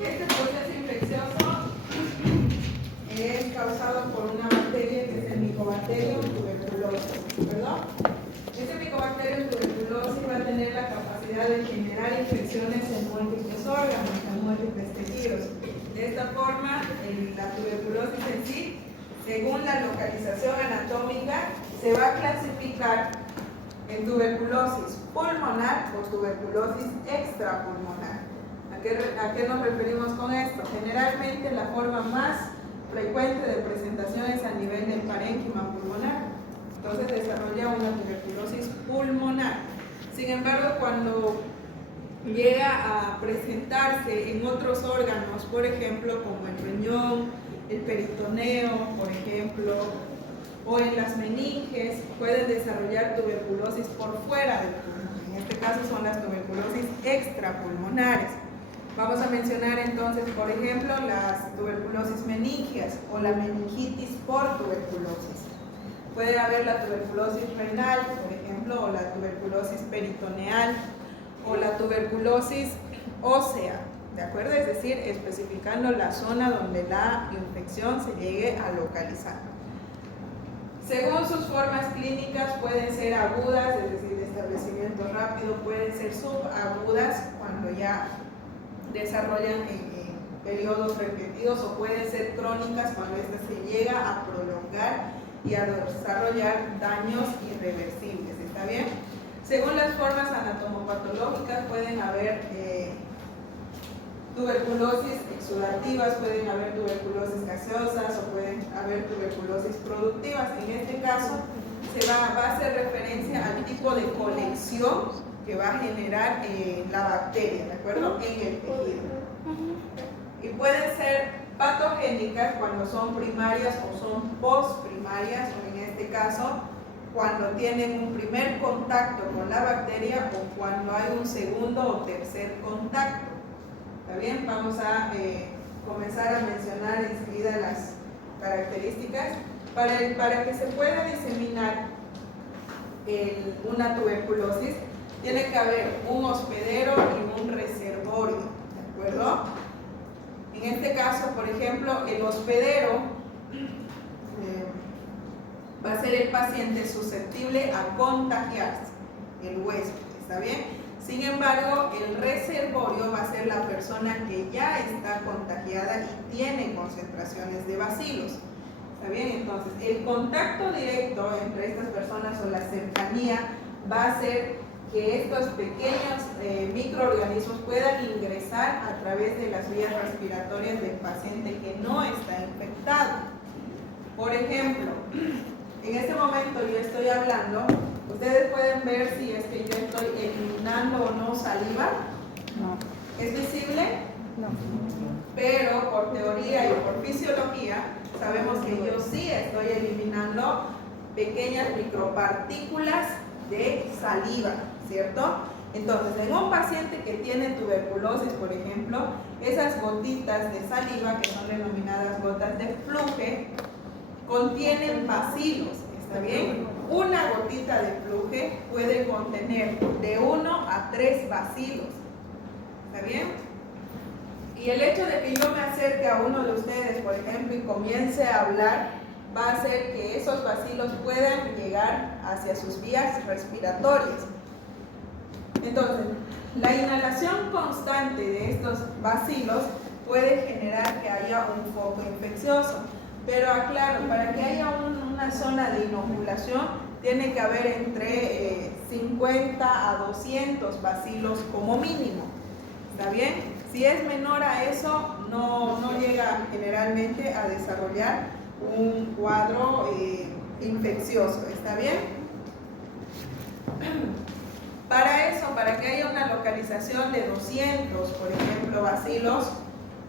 Este proceso infeccioso es causado por una bacteria que es el Mycobacterium tuberculosis, ¿perdón? Este Mycobacterium tuberculosis va a tener la capacidad de generar infecciones en múltiples órganos, en múltiples tejidos. De esta forma, la tuberculosis en sí, según la localización anatómica, se va a clasificar en tuberculosis pulmonar o tuberculosis extrapulmonar. ¿A qué nos referimos con esto? Generalmente la forma más frecuente de presentación es a nivel del parénquima pulmonar. Entonces desarrolla una tuberculosis pulmonar. Sin embargo, cuando llega a presentarse en otros órganos, por ejemplo, como el riñón, el peritoneo, por ejemplo, o en las meninges, pueden desarrollar tuberculosis por fuera del pulmón. En este caso son las tuberculosis extrapulmonares. Vamos a mencionar entonces, por ejemplo, las tuberculosis meningias o la meningitis por tuberculosis. Puede haber la tuberculosis renal, por ejemplo, o la tuberculosis peritoneal, o la tuberculosis ósea, ¿de acuerdo? Es decir, especificando la zona donde la infección se llegue a localizar. Según sus formas clínicas, pueden ser agudas, es decir, de establecimiento rápido, pueden ser subagudas, cuando ya desarrollan en periodos repetidos, o pueden ser crónicas, cuando esta se llega a prolongar y a desarrollar daños irreversibles. ¿Está bien? Según las formas anatomopatológicas, pueden haber tuberculosis exudativas, pueden haber tuberculosis gaseosas o pueden haber tuberculosis productivas. En este caso, va a hacer referencia al tipo de colección que va a generar la bacteria, ¿de acuerdo? En el tejido. Y pueden ser patogénicas cuando son primarias o son postprimarias, o en este caso, cuando tienen un primer contacto con la bacteria o cuando hay un segundo o tercer contacto. ¿Está bien? Vamos a comenzar a mencionar enseguida las características. Para que se pueda diseminar una tuberculosis, tiene que haber un hospedero y un reservorio, ¿de acuerdo? En este caso, por ejemplo, el hospedero va a ser el paciente susceptible a contagiarse, el huésped, ¿está bien? Sin embargo, el reservorio va a ser la persona que ya está contagiada y tiene concentraciones de bacilos, ¿está bien? Entonces, el contacto directo entre estas personas o la cercanía va a hacer que estos pequeños microorganismos puedan ingresar a través de las vías respiratorias del paciente que no está infectado. Por ejemplo, en este momento yo estoy hablando, ustedes pueden ver si es que yo estoy eliminando o no saliva. No. ¿Es visible? No. Pero por teoría y por fisiología sabemos que yo sí estoy eliminando pequeñas micropartículas de saliva, ¿cierto? Entonces, en un paciente que tiene tuberculosis, por ejemplo, esas gotitas de saliva, que son denominadas gotas de fluje, contienen bacilos, ¿está bien? Una gotita de fluje puede contener de 1 a 3 bacilos, ¿está bien? Y el hecho de que yo me acerque a uno de ustedes, por ejemplo, y comience a hablar, va a hacer que esos bacilos puedan llegar hacia sus vías respiratorias. Entonces, la inhalación constante de estos bacilos puede generar que haya un foco infeccioso. Pero aclaro, para que haya una zona de inoculación, tiene que haber entre 50 a 200 bacilos como mínimo. ¿Está bien? Si es menor a eso, no llega generalmente a desarrollar un cuadro infeccioso. ¿Está bien? Para eso, para que haya una localización de 200, por ejemplo, bacilos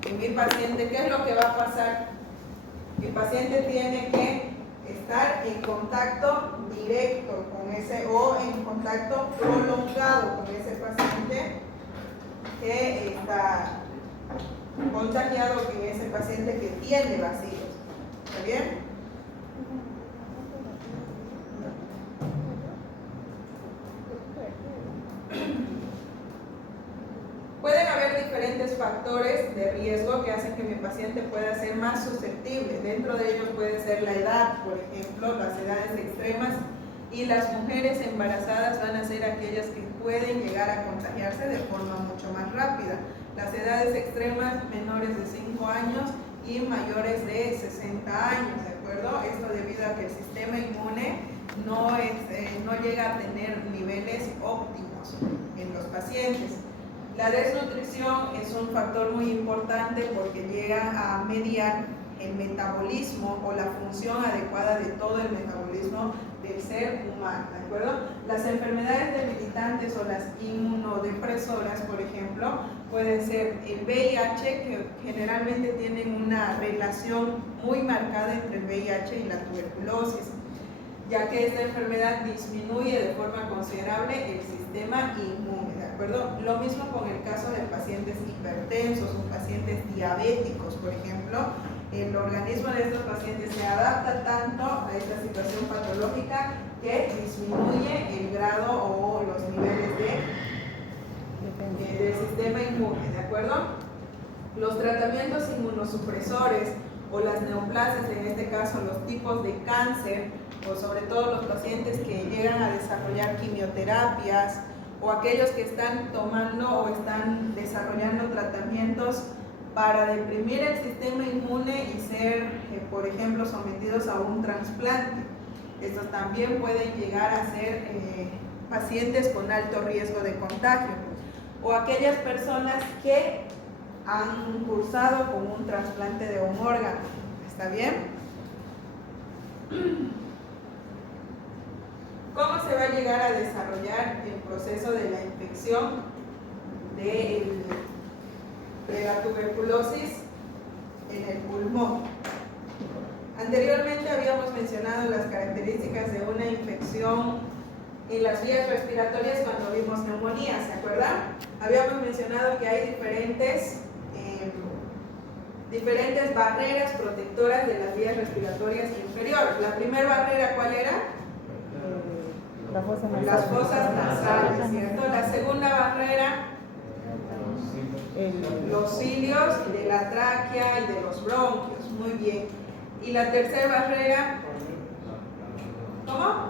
en mi paciente, ¿qué es lo que va a pasar? El paciente tiene que estar en contacto directo con ese, o en contacto prolongado con ese paciente que está contagiado, con ese paciente que tiene bacilos. ¿Está bien? Pueden haber diferentes factores de riesgo que hacen que mi paciente pueda ser más susceptible. Dentro de ellos puede ser la edad, por ejemplo, las edades extremas, y las mujeres embarazadas van a ser aquellas que pueden llegar a contagiarse de forma mucho más rápida. Las edades extremas, menores de 5 años y mayores de 60 años, ¿de acuerdo? Esto debido a que el sistema inmune no llega a tener niveles óptimos en los pacientes. La desnutrición es un factor muy importante porque llega a mediar el metabolismo o la función adecuada de todo el metabolismo del ser humano, ¿de acuerdo? Las enfermedades debilitantes o las inmunodepresoras, por ejemplo, pueden ser el VIH, que generalmente tienen una relación muy marcada entre el VIH y la tuberculosis, ya que esta enfermedad disminuye de forma considerable el sistema inmune, ¿de acuerdo? Lo mismo con el caso de pacientes hipertensos o pacientes diabéticos, por ejemplo. El organismo de estos pacientes se adapta tanto a esta situación patológica que disminuye el grado o los niveles del sistema inmune, ¿de acuerdo? Los tratamientos inmunosupresores o las neoplasias, en este caso los tipos de cáncer, o sobre todo los pacientes que llegan a desarrollar quimioterapias o aquellos que están tomando o están desarrollando tratamientos para deprimir el sistema inmune y ser, por ejemplo, sometidos a un trasplante. Estos también pueden llegar a ser pacientes con alto riesgo de contagio, o aquellas personas que han cursado con un trasplante de un órgano. ¿Está bien? ¿Cómo se va a llegar a desarrollar el proceso de la infección de la tuberculosis en el pulmón? Anteriormente habíamos mencionado las características de una infección en las vías respiratorias cuando vimos neumonía, ¿se acuerdan? Habíamos mencionado que hay diferentes barreras protectoras de las vías respiratorias inferiores. La primera barrera, ¿cuál era? Las fosas nasales, ¿cierto? La segunda barrera, los cilios de la tráquea y de los bronquios. Muy bien. Y la tercera barrera, ¿cómo?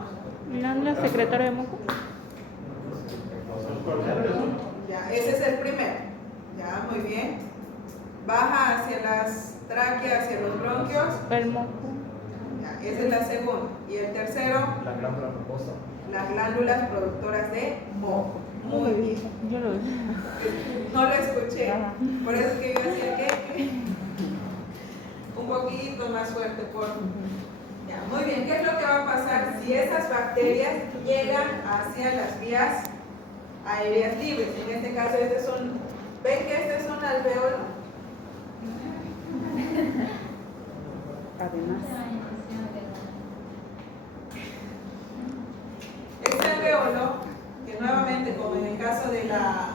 ¿La secretaria de moco? Ya, ese es el primero. Ya, muy bien. Baja hacia las tráqueas, hacia los bronquios. El moco. Ya, esa es la segunda. Y el tercero, La glándula mucosa. las glándulas productoras de moco. Muy bien. Yo lo vi. No lo escuché. Por eso es que yo decía que un poquito más fuerte, por favor. Ya, muy bien. ¿Qué es lo que va a pasar si esas bacterias llegan hacia las vías aéreas libres? En este caso, ¿ven que este es un alveolo? Además. Este alveolo, que nuevamente, como en el caso de la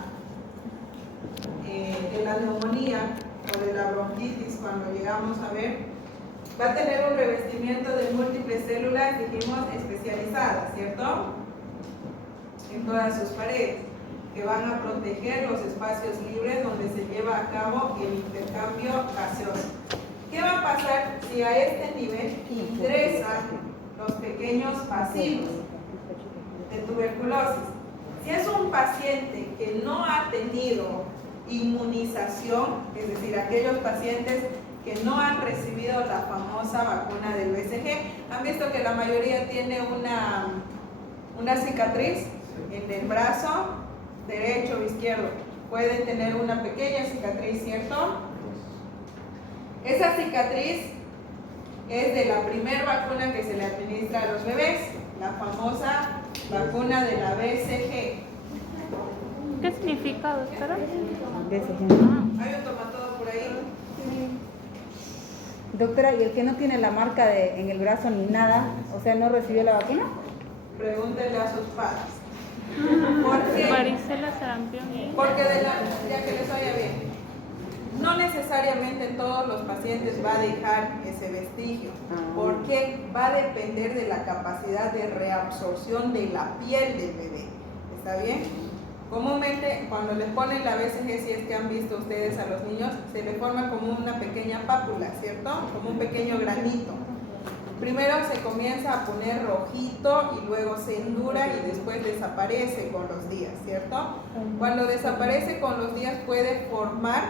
neumonía o de la bronquitis, cuando llegamos a ver, va a tener un revestimiento de múltiples células, dijimos, especializadas, ¿cierto? En todas sus paredes, que van a proteger los espacios libres donde se lleva a cabo el intercambio gaseoso. ¿Qué va a pasar si a este nivel ingresan los pequeños bacilos de tuberculosis? Si es un paciente que no ha tenido inmunización, es decir, aquellos pacientes que no han recibido la famosa vacuna del BCG, han visto que la mayoría tiene una cicatriz en el brazo derecho o izquierdo. Pueden tener una pequeña cicatriz, ¿cierto? Esa cicatriz es de la primera vacuna que se le administra a los bebés, la famosa vacuna de la BCG. ¿Qué significa, doctora? ¿Hay un tomatodo por ahí? Doctora, ¿y el que no tiene la marca en el brazo ni nada, o sea, no recibió la vacuna? Pregúntenle a sus padres. ¿Por qué? Varicela, sarampión y... Porque ya que les oiga bien, no necesariamente en todos los pacientes va a dejar ese vestigio, porque va a depender de la capacidad de reabsorción de la piel del bebé. ¿Está bien? Comúnmente cuando les ponen la BCG, si es que han visto ustedes a los niños, se le forma como una pequeña pápula, ¿cierto? Como un pequeño granito. Primero se comienza a poner rojito y luego se endura y después desaparece con los días, ¿cierto? Cuando desaparece con los días puede formar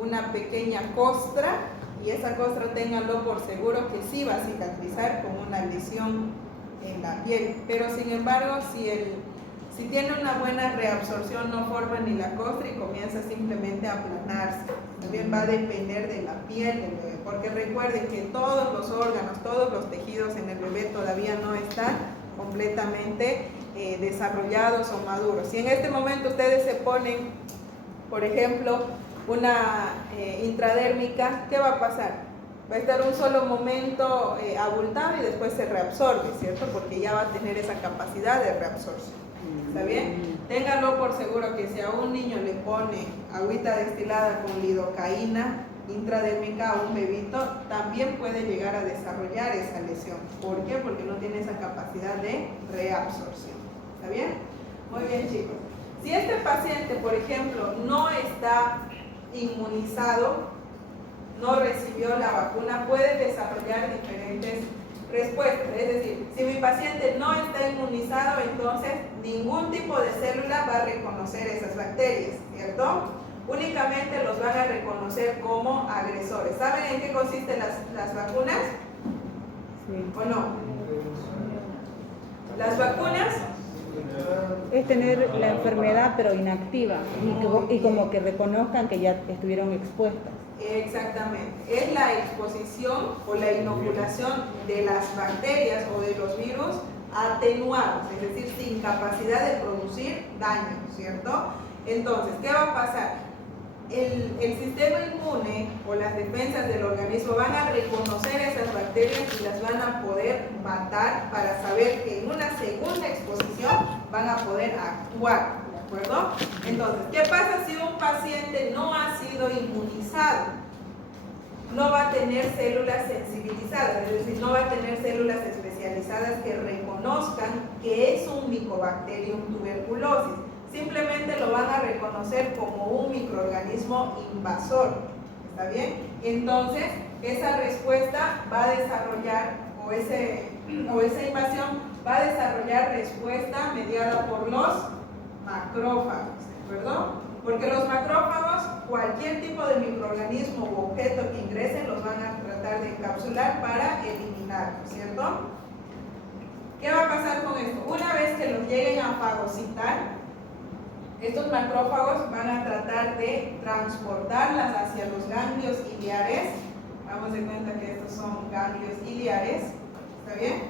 una pequeña costra y esa costra ténganlo por seguro que sí va a cicatrizar con una lesión en la piel. Pero sin embargo, si tiene una buena reabsorción, no forma ni la costra y comienza simplemente a aplanarse. También va a depender de la piel del bebé, porque recuerden que todos los órganos, todos los tejidos en el bebé todavía no están completamente desarrollados o maduros. Si en este momento ustedes se ponen, por ejemplo, una intradérmica, ¿qué va a pasar? Va a estar un solo momento abultado y después se reabsorbe, ¿cierto? Porque ya va a tener esa capacidad de reabsorción. ¿Está bien? Ténganlo por seguro que si a un niño le pone agüita destilada con lidocaína intradérmica a un bebito, también puede llegar a desarrollar esa lesión. ¿Por qué? Porque no tiene esa capacidad de reabsorción. ¿Está bien? Muy bien, chicos. Si este paciente, por ejemplo, no está inmunizado, no recibió la vacuna, puede desarrollar diferentes respuestas. Es decir, si mi paciente no está inmunizado, entonces ningún tipo de célula va a reconocer esas bacterias, ¿cierto? Únicamente los van a reconocer como agresores. ¿Saben en qué consisten las vacunas? Sí. ¿O no? Las vacunas Es tener la enfermedad pero inactiva y como que reconozcan que ya estuvieron expuestas. exactamente, es la exposición o la inoculación de las bacterias o de los virus atenuados, es decir, sin capacidad de producir daño, ¿cierto? Entonces, ¿qué va a pasar? El sistema inmune o las defensas del organismo van a reconocer esas bacterias y las van a poder matar para saber que en una segunda exposición van a poder actuar, ¿de acuerdo? Entonces, ¿qué pasa si un paciente no ha sido inmunizado? No va a tener células sensibilizadas, es decir, no va a tener células especializadas que reconozcan que es un Mycobacterium tuberculosis. Simplemente lo van a reconocer como un microorganismo invasor, ¿está bien? Entonces, esa respuesta va a desarrollar, o esa invasión va a desarrollar respuesta mediada por los macrófagos, ¿de acuerdo? Porque los macrófagos, cualquier tipo de microorganismo u objeto que ingresen, los van a tratar de encapsular para eliminarlo, ¿cierto? ¿Qué va a pasar con esto? Una vez que los lleguen a fagocitar, estos macrófagos van a tratar de transportarlas hacia los ganglios iliares. Vamos de cuenta que estos son ganglios iliares, ¿está bien?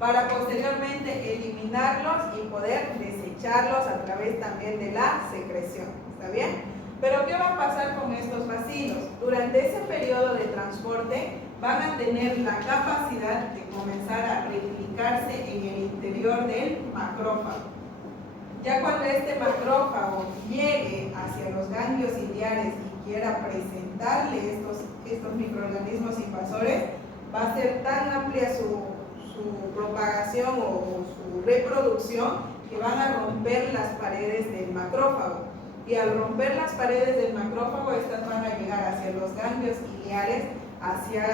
Para posteriormente eliminarlos y poder desecharlos a través también de la secreción, ¿está bien? Pero ¿qué va a pasar con estos bacilos? Durante ese periodo de transporte van a tener la capacidad de comenzar a replicarse en el interior del macrófago. Ya cuando este macrófago llegue hacia los ganglios iliares y quiera presentarle estos microorganismos invasores, va a ser tan amplia su propagación o su reproducción que van a romper las paredes del macrófago. Y al romper las paredes del macrófago, estas van a llegar hacia los ganglios iliares, hacia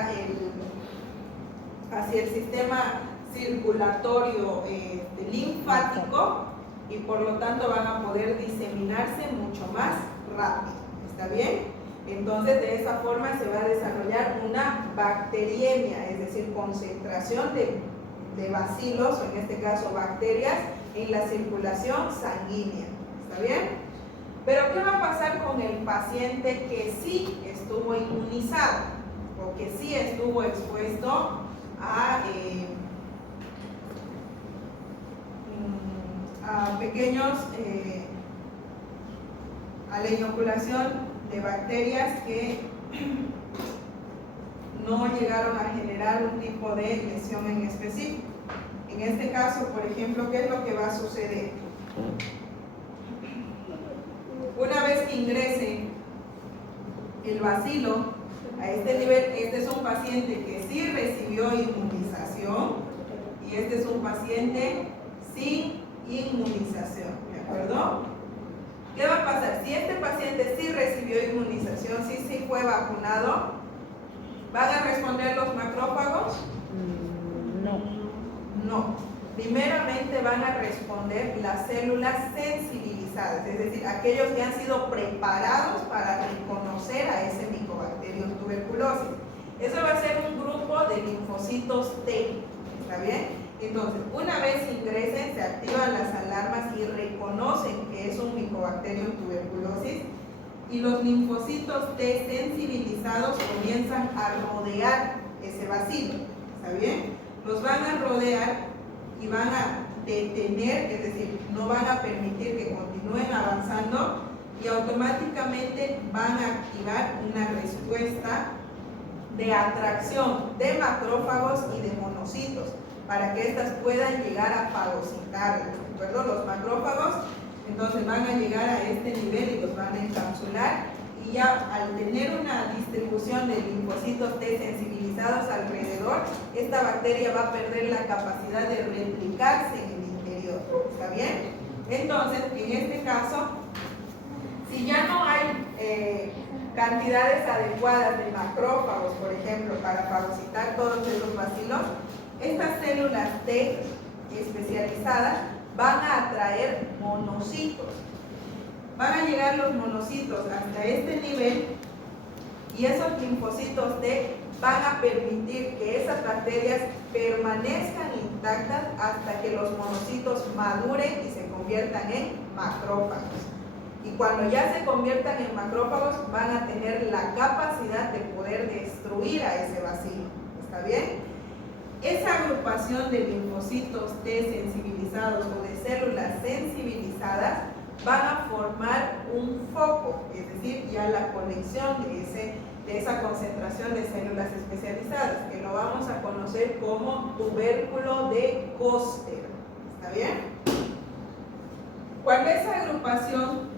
el sistema circulatorio linfático, y por lo tanto van a poder diseminarse mucho más rápido, ¿está bien? Entonces de esa forma se va a desarrollar una bacteriemia, es decir, concentración de bacilos, o en este caso bacterias, en la circulación sanguínea, ¿está bien? Pero ¿qué va a pasar con el paciente que sí estuvo inmunizado o que sí estuvo expuesto a a la inoculación de bacterias que no llegaron a generar un tipo de lesión en específico? En este caso, por ejemplo, ¿qué es lo que va a suceder? Una vez que ingrese el bacilo a este nivel, este es un paciente que sí recibió inmunización y este es un paciente sin inmunización, ¿de acuerdo? ¿Qué va a pasar? Si este paciente sí recibió inmunización, sí fue vacunado, ¿van a responder los macrófagos? No. No. Primeramente van a responder las células sensibilizadas, es decir, aquellos que han sido preparados para reconocer a ese Mycobacterium tuberculosis. Eso va a ser un grupo de linfocitos T, ¿está bien? Entonces, una vez ingresen, se activan las alarmas y reconocen que es un Mycobacterium tuberculosis, y los linfocitos T sensibilizados comienzan a rodear ese bacilo, ¿está bien? Los van a rodear y van a detener, es decir, no van a permitir que continúen avanzando, y automáticamente van a activar una respuesta de atracción de macrófagos y de monocitos para que éstas puedan llegar a fagocitar, ¿de acuerdo? Los macrófagos entonces van a llegar a este nivel y los van a encapsular, y ya al tener una distribución de linfocitos T sensibilizados alrededor, esta bacteria va a perder la capacidad de replicarse en el interior, ¿está bien? Entonces, en este caso, si ya no hay cantidades adecuadas de macrófagos, por ejemplo, para fagocitar todos esos bacilos, estas células T especializadas van a atraer monocitos. Van a llegar los monocitos hasta este nivel, y esos linfocitos T van a permitir que esas bacterias permanezcan intactas hasta que los monocitos maduren y se conviertan en macrófagos. Y cuando ya se conviertan en macrófagos, van a tener la capacidad de poder destruir a ese bacilo. ¿Está bien? Esa agrupación de linfocitos T sensibilizados o de células sensibilizadas van a formar un foco, es decir, ya la conexión de esa concentración de células especializadas, que lo vamos a conocer como tubérculo de Koster. ¿Está bien? Cuando esa agrupación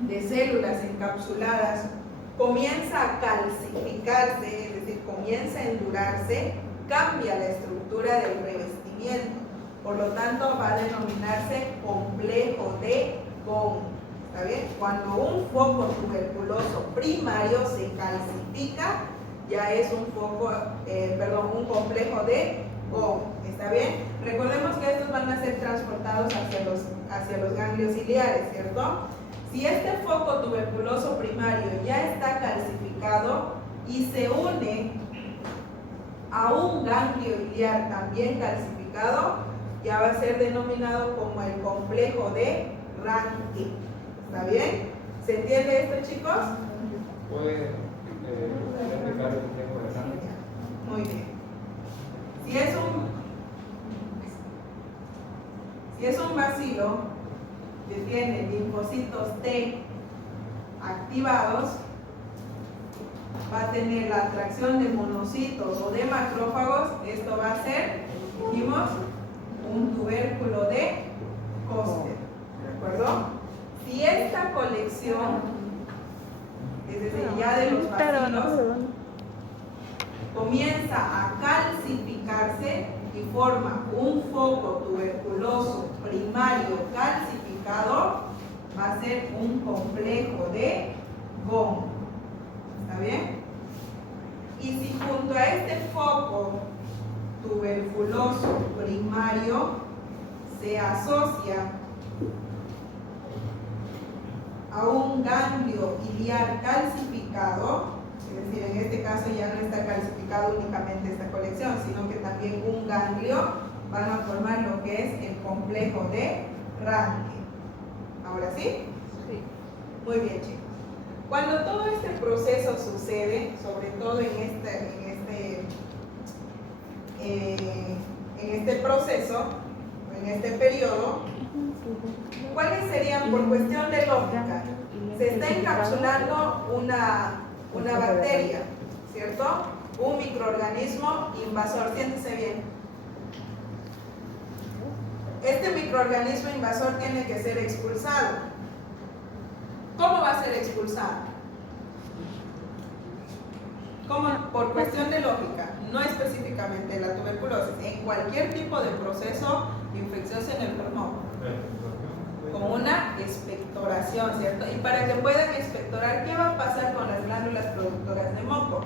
de células encapsuladas comienza a calcificarse, es decir, comienza a endurarse, cambia la estructura del revestimiento. Por lo tanto, va a denominarse complejo de Ghon. ¿Está bien? Cuando un foco tuberculoso primario se calcifica, ya es un complejo de Ghon. ¿Está bien? Recordemos que estos van a ser transportados hacia los ganglios ciliares, ¿cierto? Si este foco tuberculoso primario ya está calcificado y se une a un ganglio iliar también calcificado, ya va a ser denominado como el complejo de Ranke. ¿Está bien? ¿Se entiende esto, chicos? ¿Puede explicar el complejo de Ranke? Muy bien. Si es un bacilo que tiene linfocitos T activados, va a tener la atracción de monocitos o de macrófagos. Esto va a ser, dijimos, un tubérculo de Koster. ¿De acuerdo? Si esta colección, es decir, ya de los bacilos, comienza a calcificarse y forma un foco tuberculoso primario calcificado, va a ser un complejo de Ghon. ¿Está bien? Y si junto a este foco tuberculoso primario se asocia a un ganglio iliar calcificado, es decir, en este caso ya no está calcificado únicamente esta colección, sino que también un ganglio, van a formar lo que es el complejo de Ranke. ¿Ahora sí? Sí. Muy bien, chicos. Cuando todo este proceso sucede, sobre todo en este proceso, en este periodo, ¿cuáles serían, por cuestión de lógica? Se está encapsulando una bacteria, ¿cierto? Un microorganismo invasor. Siéntese bien. Este microorganismo invasor tiene que ser expulsado. ¿Cómo va a ser expulsado? ¿Cómo? Por cuestión de lógica, no específicamente la tuberculosis, en cualquier tipo de proceso infeccioso en el pulmón. con una expectoración, ¿cierto? Y para que puedan expectorar, ¿qué va a pasar con las glándulas productoras de moco?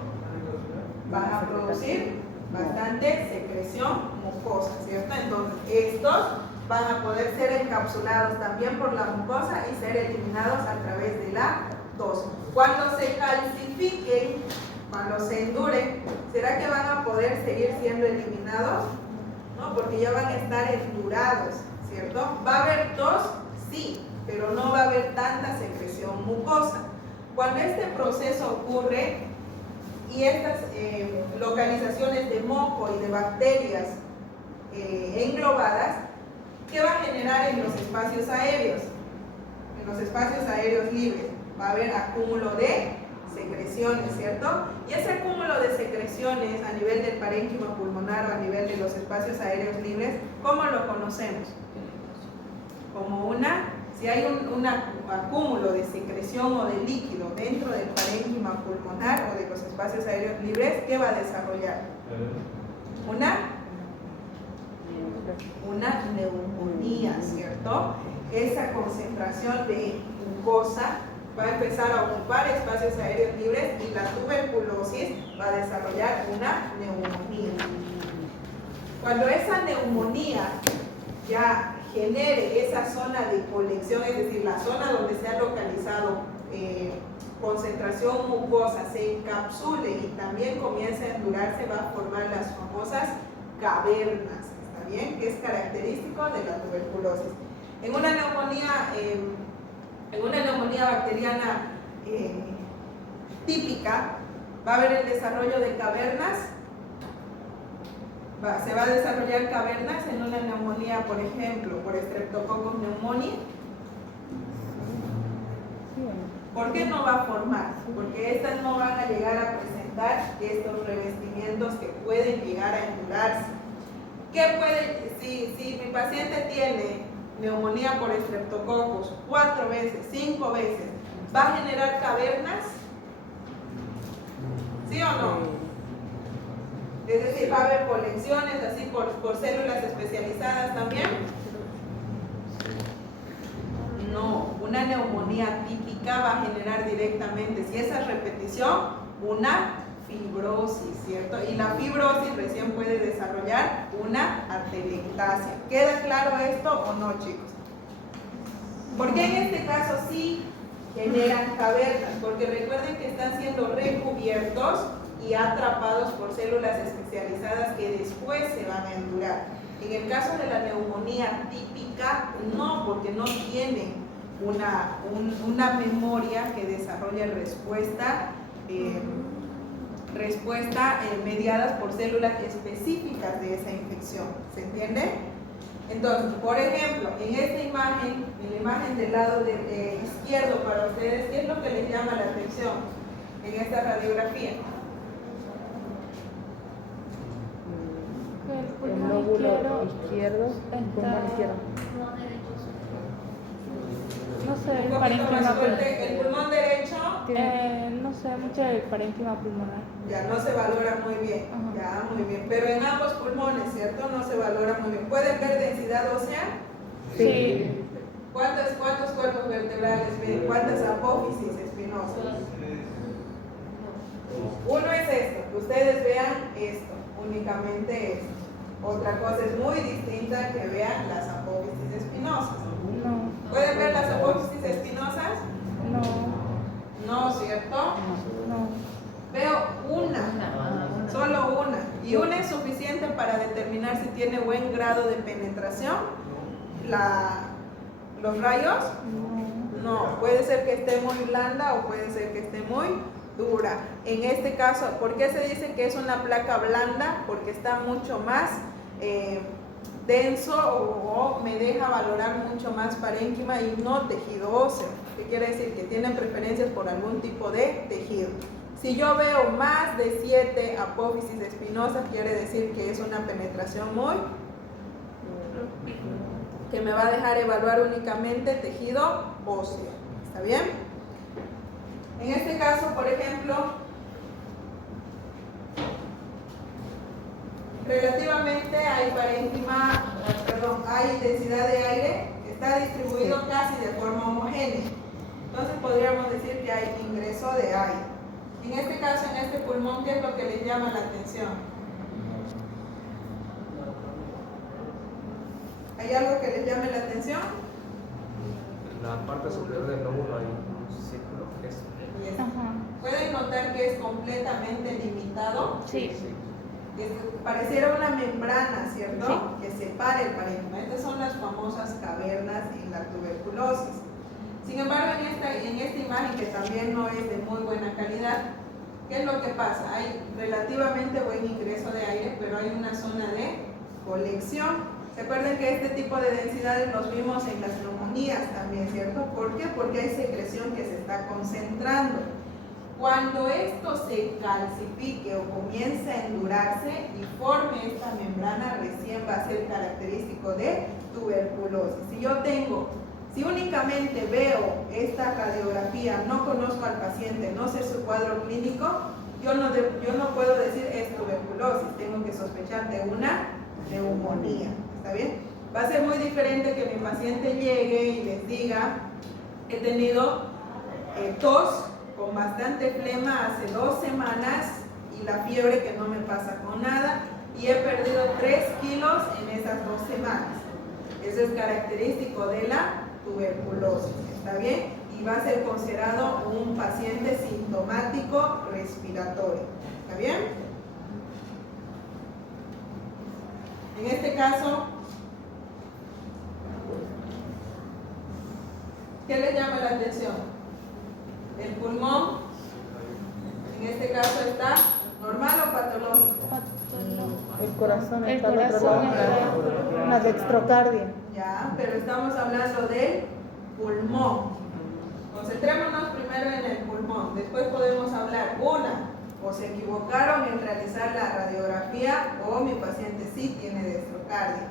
Van a producir bastante secreción mucosa, ¿cierto? Entonces, estos van a poder ser encapsulados también por la mucosa y ser eliminados a través de la tos. Cuando se calcifiquen, cuando se enduren, ¿será que van a poder seguir siendo eliminados? No, porque ya van a estar endurados, ¿cierto? ¿Va a haber tos? Sí, pero no va a haber tanta secreción mucosa. Cuando este proceso ocurre y estas localizaciones de moco y de bacterias englobadas, ¿qué va a generar en los espacios aéreos? En los espacios aéreos libres va a haber acúmulo de secreciones, ¿cierto? Y ese acúmulo de secreciones a nivel del parénquima pulmonar o a nivel de los espacios aéreos libres, ¿cómo lo conocemos? Como si hay un acúmulo de secreción o de líquido dentro del parénquima pulmonar o de los espacios aéreos libres, ¿qué va a desarrollar? Una neumonía, ¿cierto? Esa concentración de mucosa va a empezar a ocupar espacios aéreos libres y la tuberculosis va a desarrollar una neumonía. Cuando esa neumonía ya genere esa zona de colección, es decir, la zona donde se ha localizado concentración mucosa, se encapsule y también comience a endurarse, va a formar las famosas cavernas, ¿está bien? Que es característico de la tuberculosis. En una neumonía bacteriana típica, va a haber el desarrollo de cavernas. Se va a desarrollar cavernas en una neumonía, por ejemplo, por Streptococcus pneumoniae. ¿Por qué no va a formar? Porque estas no van a llegar a presentar estos revestimientos que pueden llegar a endurarse. ¿Qué puede? Si mi paciente tiene neumonía por Streptococcus 4 veces, 5 veces, ¿va a generar cavernas? ¿Sí o no? Es decir, va a haber colecciones así por células especializadas también. No, una neumonía típica va a generar directamente, si esa es repetición, una fibrosis, ¿cierto? Y la fibrosis recién puede desarrollar una atelectasia. ¿Queda claro esto o no, chicos? Porque en este caso sí generan cavernas, porque recuerden que están siendo recubiertos y atrapados por células especializadas que después se van a endurar. En el caso de la neumonía típica, no, porque no tienen una memoria que desarrolle respuesta mediadas por células específicas de esa infección. ¿Se entiende? Entonces, por ejemplo, en esta imagen, en la imagen del lado izquierdo para ustedes, ¿qué es lo que les llama la atención en esta radiografía? El lóbulo izquierdo, pulmón izquierdo. No sé, Un el poquito parénquima más pulmonar. fuerte. El pulmón derecho No sé mucho del parénquima pulmonar. ya no se valora muy bien. Ajá. Ya, muy bien. Pero en ambos pulmones, ¿cierto? No se valora muy bien. ¿Pueden ver densidad ósea? Sí. ¿Cuántos cuerpos vertebrales ven? ¿Cuántas apófisis espinosas? Uno es esto, que ustedes vean esto, únicamente esto. Otra cosa es muy distinta que vean las apófisis espinosas. No. ¿Pueden ver las apófisis espinosas? No. No, ¿cierto? No. Veo solo una. Y una es suficiente para determinar si tiene buen grado de penetración. ¿Los rayos? No, puede ser que esté muy blanda o puede ser que esté muy dura. En este caso, ¿por qué se dice que es una placa blanda? Porque está mucho más denso o me deja valorar mucho más parénquima y no tejido óseo. ¿Qué quiere decir? Que tienen preferencias por algún tipo de tejido. Si yo veo más de 7 apófisis espinosas, quiere decir que es una penetración muy que me va a dejar evaluar únicamente tejido óseo. ¿Está bien? En este caso, por ejemplo, relativamente hay hay densidad de aire que está distribuido casi de forma homogénea. Entonces podríamos decir que hay ingreso de aire. En este caso, en este pulmón, ¿qué es lo que les llama la atención? ¿Hay algo que les llame la atención? En la parte superior del lóbulo hay un círculo que es. Yes. Ajá. ¿Pueden notar que es completamente limitado? Sí. Pareciera una membrana, ¿cierto? Sí. Que separa el parénquima. Estas son las famosas cavernas en la tuberculosis. Sin embargo, en esta imagen, que también no es de muy buena calidad, ¿qué es lo que pasa? Hay relativamente buen ingreso de aire, pero hay una zona de colección. ¿Se acuerdan que este tipo de densidades los vimos en las neumonías también, ¿cierto? ¿Por qué? Porque hay secreción que se está concentrando. Cuando esto se calcifique o comience a endurarse y forme esta membrana, recién va a ser característico de tuberculosis. Si únicamente veo esta radiografía, no conozco al paciente, no sé su cuadro clínico, yo no puedo decir es tuberculosis, tengo que sospechar de una neumonía. ¿Está bien? Va a ser muy diferente que mi paciente llegue y les diga: he tenido tos con bastante flema hace 2 semanas y la fiebre que no me pasa con nada y he perdido 3 kilos en esas 2 semanas. Eso es característico de la tuberculosis, ¿está bien? Y va a ser considerado un paciente sintomático respiratorio, ¿está bien? En este caso, ¿qué les llama la atención? El pulmón, en este caso, ¿está normal o patológico? El corazón El está al otro corazón lado. Una dextrocardia. Ya, pero estamos hablando del pulmón. Concentrémonos primero en el pulmón, después podemos hablar, o se equivocaron en realizar la radiografía, o mi paciente sí tiene dextrocardia.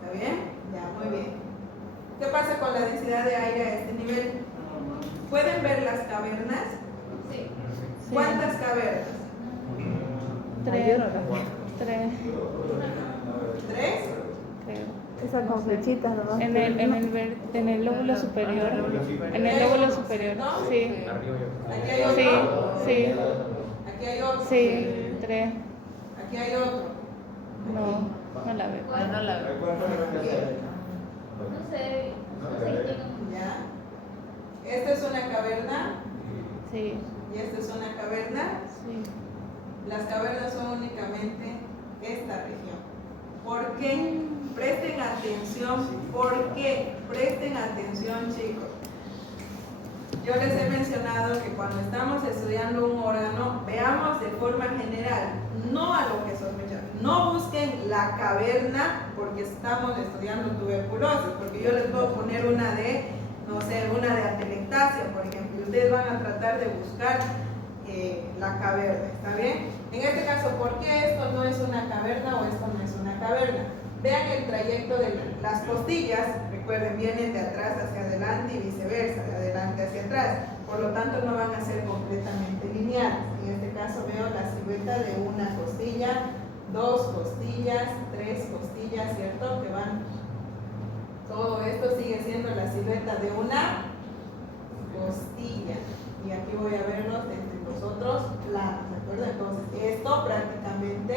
¿Está bien? Ya, muy bien. ¿Qué pasa con la densidad de aire a este nivel? ¿Pueden ver las cavernas? Sí. ¿Cuántas cavernas? 3. ¿3? Creo. Esas con flechitas, ¿no? En el lóbulo superior. En el lóbulo superior. Sí. Arriba yo. Aquí hay otro. Sí. Sí. Aquí hay otro. Sí. 3. Aquí hay otro. No la veo. No la veo. No sé, ¿Ya? Esta es una caverna Sí. y esta es una caverna. Sí. Las cavernas son únicamente esta región. ¿Por qué? Presten atención. ¿Por qué? Presten atención, chicos. Yo les he mencionado que cuando estamos estudiando un órgano, veamos de forma general, no a lo que sospechan. No busquen la caverna porque estamos estudiando tuberculosis, porque yo les puedo poner una de, no sé, una de atelectasia, por ejemplo, y ustedes van a tratar de buscar la caverna, ¿está bien? En este caso, ¿por qué esto no es una caverna o esto no es una caverna? Vean el trayecto de las costillas, recuerden, vienen de atrás hacia adelante y viceversa, de adelante hacia atrás, por lo tanto no van a ser completamente lineales. En este caso veo la silueta de una costilla, 2 costillas, 3 costillas, ¿cierto? Que van, todo esto sigue siendo la silueta de una costilla. Y aquí voy a verlos entre los otros planos, ¿de acuerdo? Entonces, esto prácticamente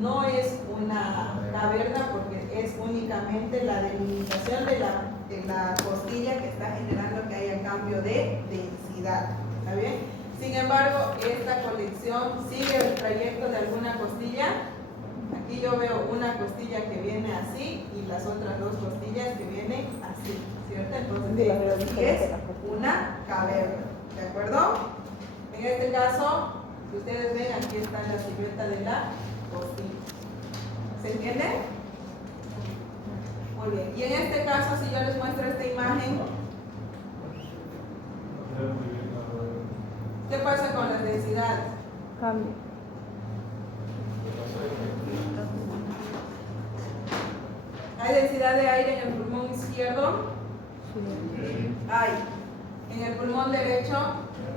no es una caverna porque es únicamente la delimitación de la costilla que está generando que haya cambio de densidad, ¿está bien? Sin embargo, esta colección sigue el trayecto de alguna costilla. Aquí yo veo una costilla que viene así y las otras 2 costillas que vienen así, ¿cierto? Entonces, esto sí es una caverna, ¿de acuerdo? En este caso, si ustedes ven, aquí está la silueta de la costilla. ¿Se entiende? Muy bien. Y en este caso, si yo les muestro esta imagen, ¿qué pasa con las densidades? Cambio. ¿Hay densidad de aire en el pulmón izquierdo? Hay. En el pulmón derecho,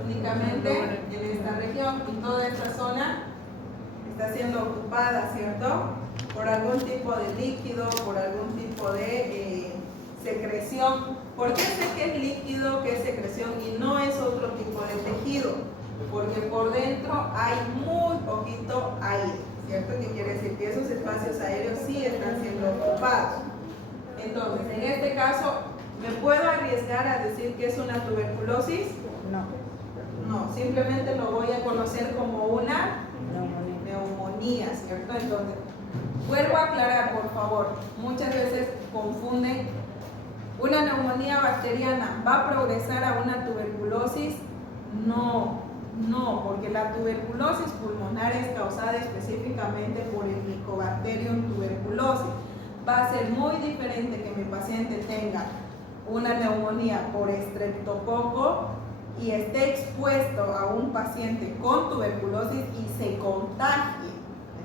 únicamente en esta región, y toda esta zona está siendo ocupada, ¿cierto? Por algún tipo de líquido, por algún tipo de secreción. ¿Por qué sé que es líquido, que es secreción y no es otro tipo de tejido? Porque por dentro hay muy poquito aire, ¿cierto? ¿Qué quiere decir? Que esos espacios aéreos sí están siendo ocupados. Entonces, en este caso, ¿me puedo arriesgar a decir que es una tuberculosis? No, simplemente lo voy a conocer como una neumonía, ¿cierto? Entonces, vuelvo a aclarar, por favor, muchas veces confunden, ¿una neumonía bacteriana va a progresar a una tuberculosis? No, porque la tuberculosis pulmonar es causada específicamente por el Mycobacterium tuberculosis. Va a ser muy diferente que mi paciente tenga una neumonía por estreptococo y esté expuesto a un paciente con tuberculosis y se contagie,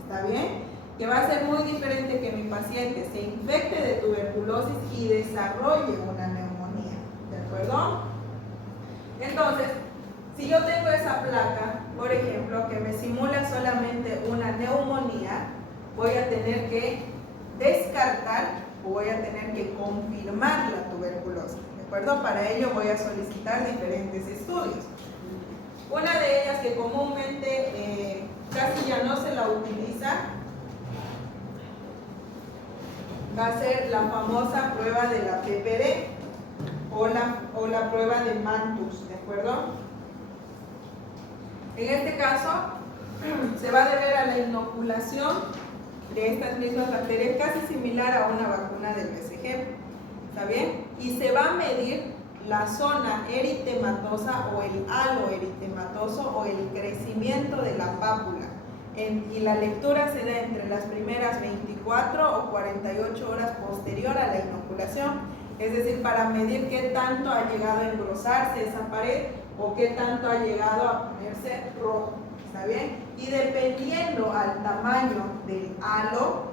¿está bien? Que va a ser muy diferente que mi paciente se infecte de tuberculosis y desarrolle una neumonía, ¿de acuerdo? Entonces, si yo tengo esa placa, por ejemplo, que me simula solamente una neumonía, voy a tener que descartar o voy a tener que confirmar la tuberculosis, ¿de acuerdo? Para ello voy a solicitar diferentes estudios. Una de ellas que comúnmente casi ya no se la utiliza va a ser la famosa prueba de la PPD o la prueba de Mantoux, ¿de acuerdo? En este caso se va a deber a la inoculación de estas mismas bacterias, casi similar a una vacuna del BCG, ¿está bien? Y se va a medir la zona eritematosa o el halo eritematoso o el crecimiento de la pápula. Y la lectura se da entre las primeras 24 o 48 horas posterior a la inoculación, es decir, para medir qué tanto ha llegado a engrosarse esa pared o qué tanto ha llegado a ponerse rojo, ¿está bien? Y dependiendo al tamaño del halo,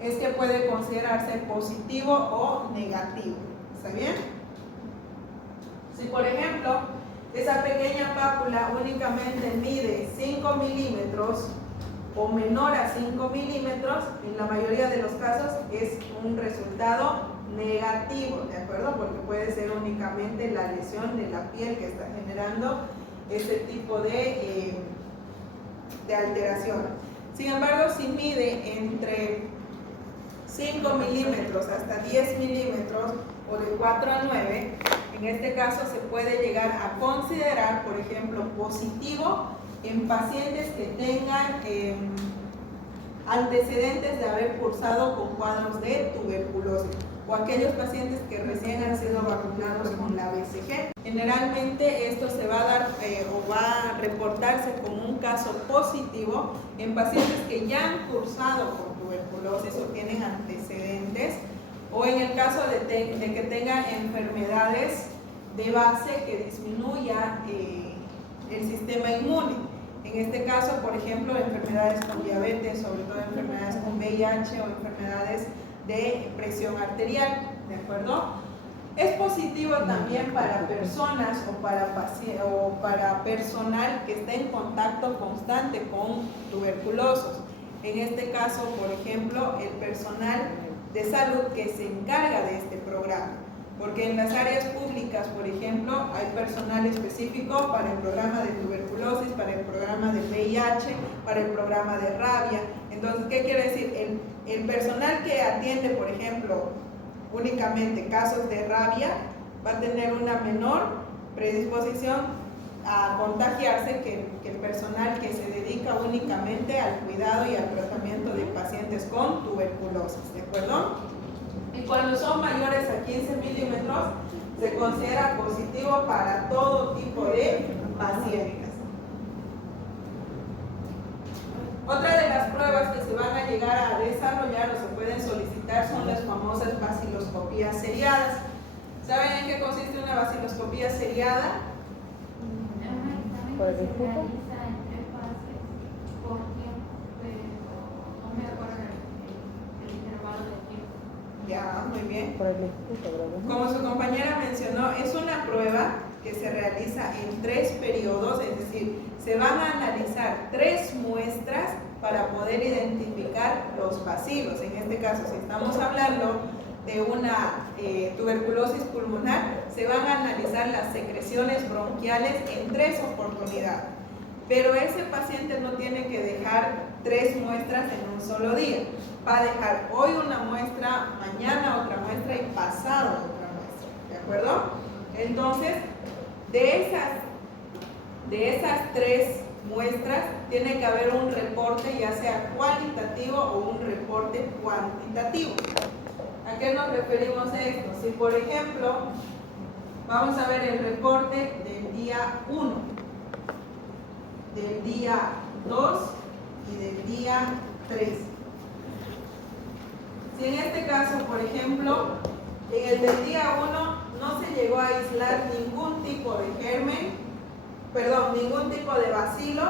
es que puede considerarse positivo o negativo, ¿está bien? Si por ejemplo, esa pequeña pápula únicamente mide 5 milímetros o menor a 5 milímetros, en la mayoría de los casos es un resultado negativo, ¿de acuerdo? Porque puede ser únicamente la lesión de la piel que está generando ese tipo de alteración. Sin embargo, si mide entre 5 milímetros hasta 10 milímetros o de 4 a 9, en este caso se puede llegar a considerar, por ejemplo, positivo en pacientes que tengan antecedentes de haber cursado con cuadros de tuberculosis o aquellos pacientes que recién han sido vacunados con la BCG. Generalmente esto se va a dar o va a reportarse como un caso positivo en pacientes que ya han cursado con tuberculosis o tienen antecedentes, o en el caso de que tengan enfermedades de base que disminuya el sistema inmune. En este caso, por ejemplo, enfermedades con diabetes, sobre todo enfermedades con VIH o enfermedades de presión arterial, ¿de acuerdo? Es positivo también para personas o para personal que esté en contacto constante con tuberculosos. En este caso, por ejemplo, el personal de salud que se encarga de este programa. Porque en las áreas públicas, por ejemplo, hay personal específico para el programa de tuberculosis, para el programa de VIH, para el programa de rabia. Entonces, ¿qué quiere decir? El personal que atiende, por ejemplo, únicamente casos de rabia, va a tener una menor predisposición a contagiarse que el personal que se dedica únicamente al cuidado y al tratamiento de pacientes con tuberculosis, ¿de acuerdo? Y cuando son mayores a 15 milímetros, se considera positivo para todo tipo de pacientes. Otra de las pruebas que se van a llegar a desarrollar o se pueden solicitar son las famosas baciloscopías seriadas. ¿Saben en qué consiste una baciloscopía seriada? ¿Por el grupo? Ya, muy bien. Por el escudo, ¿verdad? Como su compañera mencionó, es una prueba que se realiza en 3 periodos, es decir, se van a analizar 3 muestras para poder identificar los bacilos. En este caso, si estamos hablando de una tuberculosis pulmonar, se van a analizar las secreciones bronquiales en 3 oportunidades. Pero ese paciente no tiene que dejar 3 muestras en un solo día. Va a dejar hoy una muestra, mañana otra muestra y pasado otra muestra. ¿De acuerdo? Entonces, de esas 3 muestras, tiene que haber un reporte, ya sea cualitativo o un reporte cuantitativo. ¿A qué nos referimos a esto? Si, por ejemplo, vamos a ver el reporte del día 1, del día 2 y del día 3. Si en este caso, por ejemplo, en el del día 1 no se llegó a aislar ningún tipo de germen, ningún tipo de bacilo,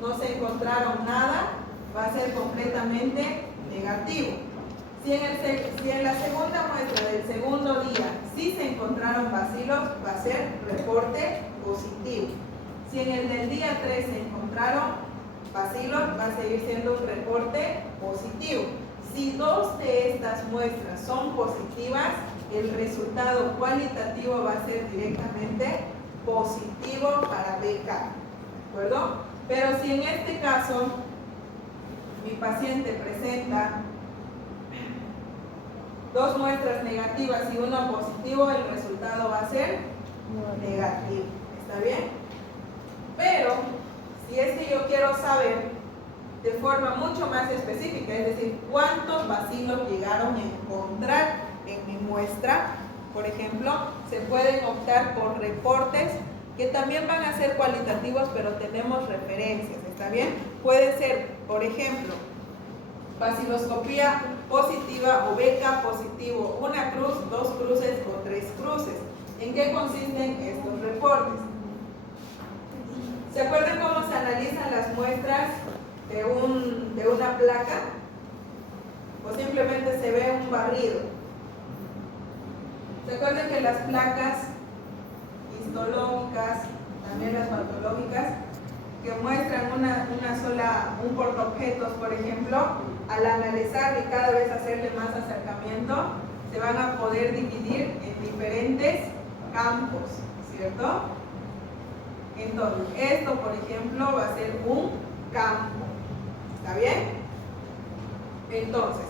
no se encontraron nada, va a ser completamente negativo. Si en la segunda muestra del segundo día sí se encontraron bacilos, va a ser reporte positivo. Si en el del día 3 se encontraron bacilos, va a seguir siendo un reporte positivo. Si 2 de estas muestras son positivas, el resultado cualitativo va a ser directamente positivo para BK. ¿De acuerdo? Pero si en este caso mi paciente presenta 2 muestras negativas y 1 positivo, el resultado va a ser negativo. ¿Está bien? Pero si es que yo quiero saber de forma mucho más específica, es decir, cuántos bacilos llegaron a encontrar en mi muestra, por ejemplo, se pueden optar por reportes que también van a ser cualitativos, pero tenemos referencias. ¿Está bien? Puede ser, por ejemplo, baciloscopía positiva o BK positivo, 1 cruz, 2 cruces o 3 cruces. ¿En qué consisten estos reportes? ¿Se acuerdan cómo se analizan las muestras de una placa? O simplemente se ve un barrido. ¿Se acuerdan que las placas histológicas, también las patológicas, que muestran un portaobjetos, por ejemplo, al analizar y cada vez hacerle más acercamiento, se van a poder dividir en diferentes campos, ¿cierto? Entonces, esto, por ejemplo, va a ser un campo. ¿Está bien? Entonces,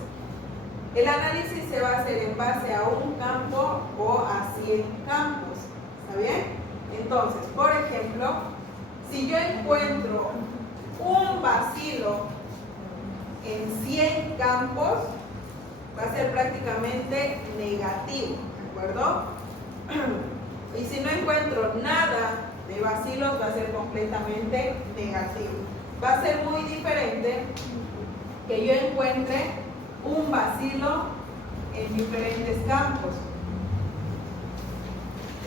el análisis se va a hacer en base a un campo o a 100 campos. ¿Está bien? Entonces, por ejemplo, si yo encuentro un bacilo en 100 campos, va a ser prácticamente negativo, ¿de acuerdo? Y si no encuentro nada de bacilos, va a ser completamente negativo. Va a ser muy diferente que yo encuentre un bacilo en diferentes campos.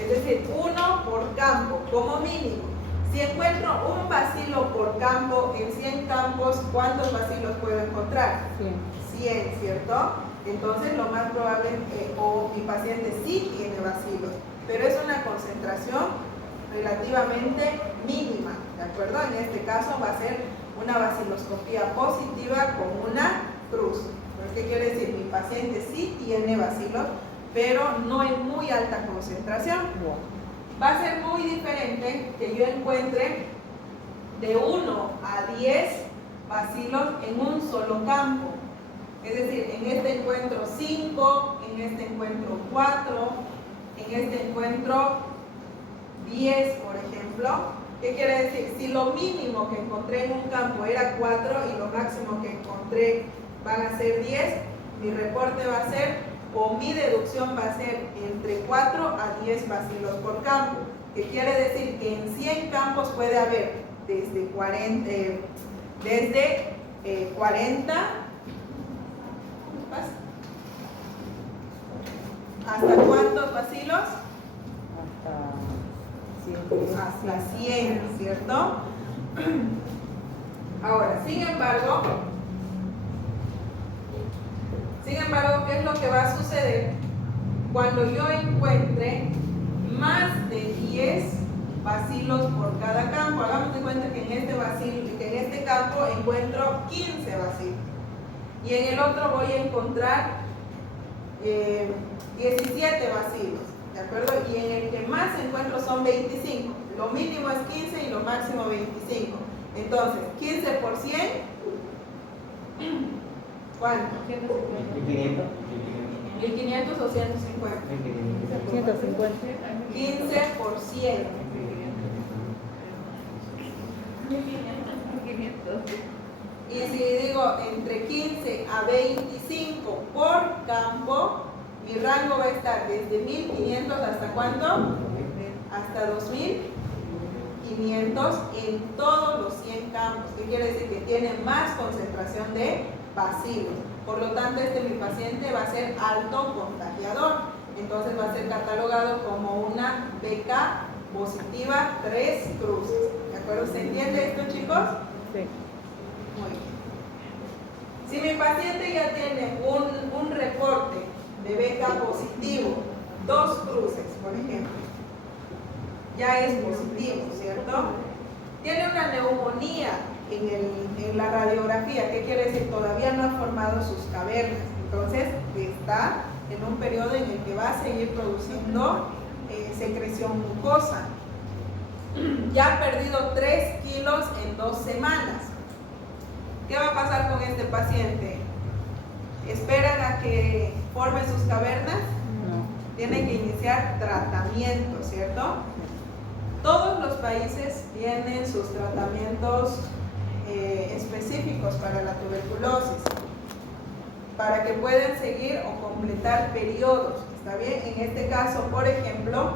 Es decir, 1 por campo, como mínimo. Si encuentro un bacilo por campo en 100 campos, ¿cuántos bacilos puedo encontrar? 100, ¿cierto? Entonces lo más probable es que mi paciente sí tiene bacilos, pero es una concentración relativamente mínima, ¿de acuerdo? En este caso va a ser una baciloscopía positiva con una cruz. ¿Qué quiere decir? Mi paciente sí tiene bacilos, pero no en muy alta concentración. Va a ser muy diferente que yo encuentre de 1 a 10 bacilos en un solo campo. Es decir, en este encuentro 5, en este encuentro 4, en este encuentro 10, por ejemplo. ¿Qué quiere decir? Si lo mínimo que encontré en un campo era 4 y lo máximo que encontré van a ser 10, mi reporte va a ser, o mi deducción va a ser entre 4 a 10 bacilos por campo. ¿Qué quiere decir? Que en 100 campos puede haber desde 40 ¿hasta cuántos bacilos? Hasta 100, ¿cierto? Ahora, sin embargo, ¿qué es lo que va a suceder cuando yo encuentre más de 10 bacilos por cada campo? Hagamos de cuenta que en este campo encuentro 15 bacilos y en el otro voy a encontrar 17 bacilos, ¿de acuerdo? Y en el que más encuentro son 25. Lo mínimo es 15 y lo máximo 25. Entonces, 15 por 100, ¿cuánto? 1500. 1500 o 150. 150. 15 por 100. Y si digo entre 15 a 25 por campo, mi rango va a estar desde 1500 hasta ¿cuánto? Hasta 2500 en todos los 100 campos. ¿Qué quiere decir? Que tiene más concentración de bacilos. Por lo tanto, mi paciente va a ser alto contagiador. Entonces va a ser catalogado como una BK positiva 3 cruces. ¿De acuerdo? ¿Se entiende esto, chicos? Sí. Muy bien. Si mi paciente ya tiene un reporte de BK positivo, 2 cruces, por ejemplo, ya es positivo, ¿cierto? Tiene una neumonía en la radiografía, ¿qué quiere decir? Todavía no ha formado sus cavernas, entonces está en un periodo en el que va a seguir produciendo secreción mucosa. Ya ha perdido 3 kilos en 2 semanas. ¿Qué va a pasar con este paciente? ¿Esperan a que forme sus cavernas? No. Tienen que iniciar tratamiento, ¿cierto? Todos los países tienen sus tratamientos específicos para la tuberculosis, para que puedan seguir o completar periodos, ¿está bien? En este caso, por ejemplo,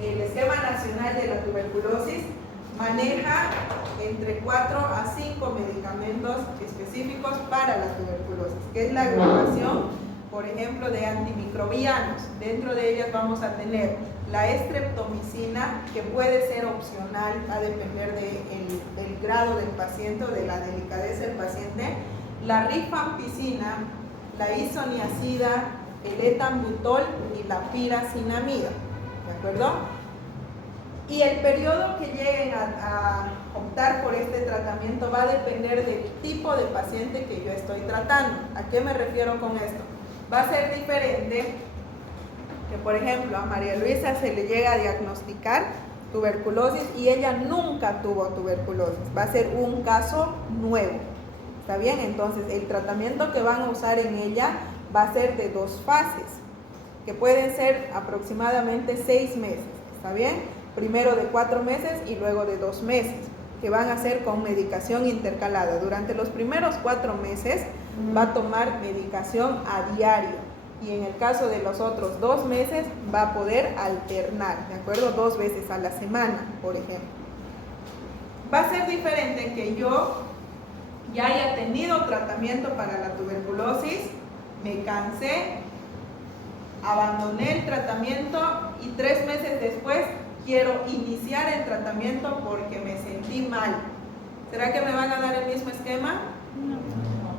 el Esquema Nacional de la Tuberculosis maneja entre 4 a 5 medicamentos específicos para la tuberculosis, que es la agrupación, por ejemplo, de antimicrobianos. Dentro de ellas vamos a tener la estreptomicina, que puede ser opcional, a depender del grado del paciente o de la delicadeza del paciente, la rifampicina, la isoniazida, el etambutol y la piracinamida, ¿de acuerdo? Y el periodo que lleguen a optar por este tratamiento va a depender del tipo de paciente que yo estoy tratando. ¿A qué me refiero con esto? Va a ser diferente que, por ejemplo, a María Luisa se le llega a diagnosticar tuberculosis y ella nunca tuvo tuberculosis. Va a ser un caso nuevo, ¿está bien? Entonces, el tratamiento que van a usar en ella va a ser de 2 fases, que pueden ser aproximadamente 6 meses, ¿está bien? Primero de 4 meses y luego de 2 meses, que van a ser con medicación intercalada. Durante los primeros 4 meses va a tomar medicación a diario, y en el caso de los otros 2 meses va a poder alternar, ¿de acuerdo? 2 veces a la semana, por ejemplo. Va a ser diferente que yo ya haya tenido tratamiento para la tuberculosis, me cansé, abandoné el tratamiento y 3 meses después quiero iniciar el tratamiento porque me sentí mal. ¿Será que me van a dar el mismo esquema?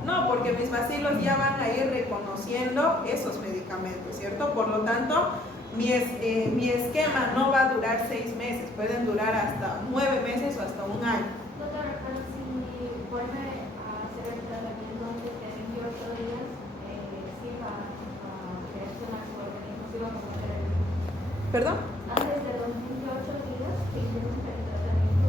No, porque mis bacilos ya van a ir reconociendo esos medicamentos, ¿cierto? Por lo tanto, mi esquema no va a durar 6 meses, pueden durar hasta 9 meses o hasta 1 año. Doctor, pero si vuelve a hacer el tratamiento antes de 28 días, sí va a reaccionar su organismo, sí va a cometer el... ¿Perdón? Antes de los 28 días que interrumpe el tratamiento,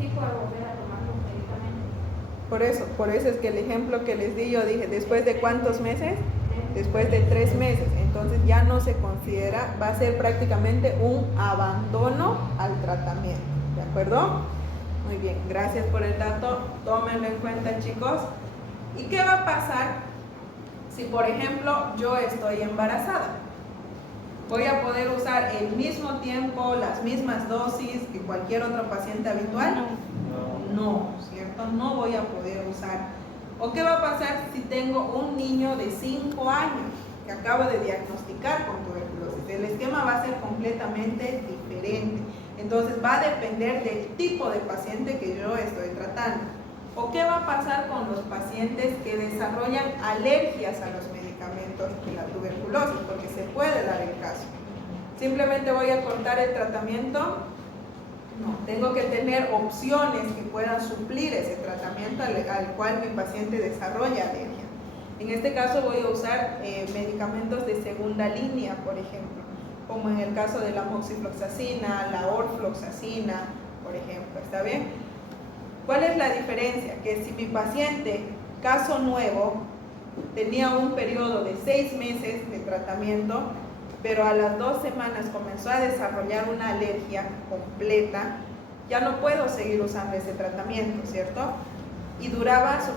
sí puede volver a tomar los medicamentos. Por eso es que el ejemplo que les di, yo dije, ¿después de cuántos meses? Después de 3 meses. Entonces ya no se considera, va a ser prácticamente un abandono al tratamiento, ¿de acuerdo? Muy bien, gracias por el dato, tómenlo en cuenta, chicos. ¿Y qué va a pasar si, por ejemplo, yo estoy embarazada? ¿Voy a poder usar el mismo tiempo, las mismas dosis que cualquier otro paciente habitual? No, ¿cierto? No voy a poder usar. ¿O qué va a pasar si tengo un niño de 5 años que acabo de diagnosticar con tuberculosis? El esquema va a ser completamente diferente. Entonces va a depender del tipo de paciente que yo estoy tratando. ¿O qué va a pasar con los pacientes que desarrollan alergias a los medicamentos de la tuberculosis? Porque se puede dar el caso. ¿Simplemente voy a cortar el tratamiento? No, tengo que tener opciones que puedan suplir ese tratamiento al cual mi paciente desarrolla alergia. En este caso voy a usar medicamentos de segunda línea, por ejemplo, como en el caso de la moxifloxacina, la orfloxacina, por ejemplo, ¿está bien? ¿Cuál es la diferencia? Que si mi paciente, caso nuevo, tenía un periodo de 6 meses de tratamiento, pero a las 2 semanas comenzó a desarrollar una alergia completa, ya no puedo seguir usando ese tratamiento, ¿cierto? Y duraba su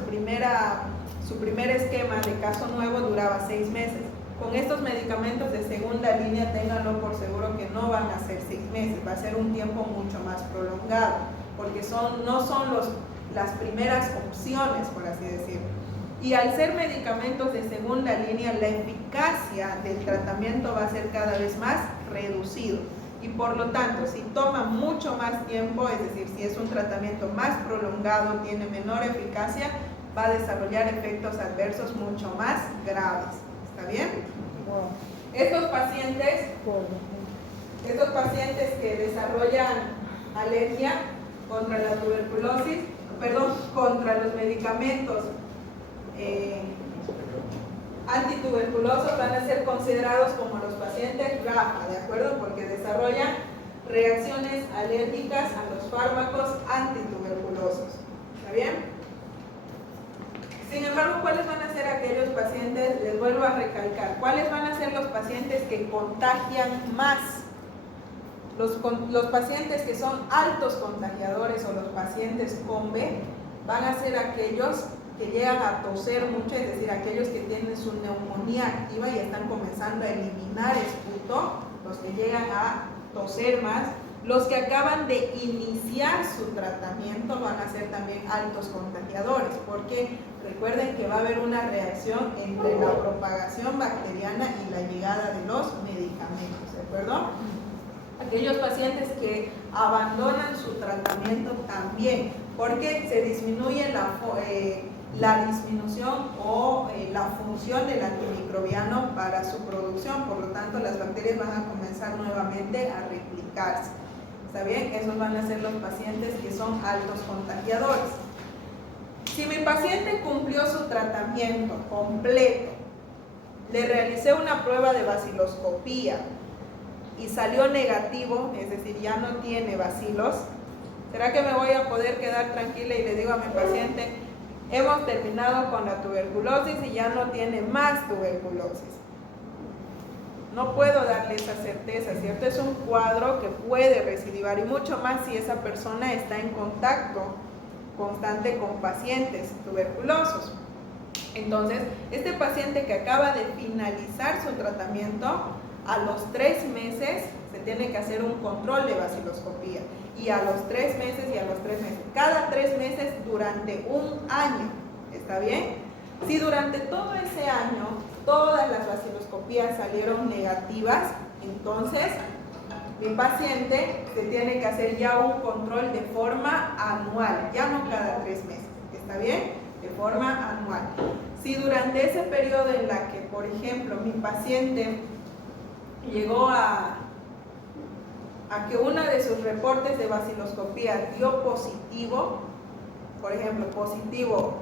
primer esquema de caso nuevo, duraba 6 meses. Con estos medicamentos de segunda línea, ténganlo por seguro que no van a ser 6 meses, va a ser un tiempo mucho más prolongado, porque no son las primeras opciones, por así decirlo. Y al ser medicamentos de segunda línea, la eficacia del tratamiento va a ser cada vez más reducido. Y por lo tanto, si toma mucho más tiempo, es decir, si es un tratamiento más prolongado, tiene menor eficacia, va a desarrollar efectos adversos mucho más graves. ¿Está bien? Wow. Estos pacientes que desarrollan alergia contra la tuberculosis, contra los medicamentos antituberculosos van a ser considerados como los pacientes RAFA, ¿de acuerdo? Porque desarrollan reacciones alérgicas a los fármacos antituberculosos. ¿Está bien? Sin embargo, ¿cuáles van a ser aquellos pacientes? Les vuelvo a recalcar, ¿cuáles van a ser los pacientes que contagian más? Los pacientes que son altos contagiadores o los pacientes con B van a ser aquellos que llegan a toser mucho, es decir, aquellos que tienen su neumonía activa y están comenzando a eliminar esputo, los que llegan a toser más, los que acaban de iniciar su tratamiento van a ser también altos contagiadores, porque recuerden que va a haber una reacción entre la propagación bacteriana y la llegada de los medicamentos, ¿de acuerdo? Aquellos pacientes que abandonan su tratamiento también, porque se disminuye la disminución o la función del antimicrobiano para su producción, por lo tanto las bacterias van a comenzar nuevamente a replicarse. ¿Está bien? Esos van a ser los pacientes que son altos contagiadores. Si mi paciente cumplió su tratamiento completo, le realicé una prueba de baciloscopía y salió negativo, es decir, ya no tiene bacilos, ¿será que me voy a poder quedar tranquila y le digo a mi paciente, hemos terminado con la tuberculosis y ya no tiene más tuberculosis? No puedo darle esa certeza, ¿cierto? Es un cuadro que puede recidivar y mucho más si esa persona está en contacto constante con pacientes tuberculosos. Entonces, este paciente que acaba de finalizar su tratamiento, a los 3 meses se tiene que hacer un control de baciloscopía. Y a los 3 meses y a los 3 meses. Cada 3 meses durante un año. ¿Está bien? Si durante todo ese año todas las baciloscopías salieron negativas, entonces mi paciente se tiene que hacer ya un control de forma anual, ya no cada 3 meses. ¿Está bien? De forma anual. Si durante ese periodo en la que, por ejemplo, mi paciente llegó a que uno de sus reportes de baciloscopía dio positivo, por ejemplo, positivo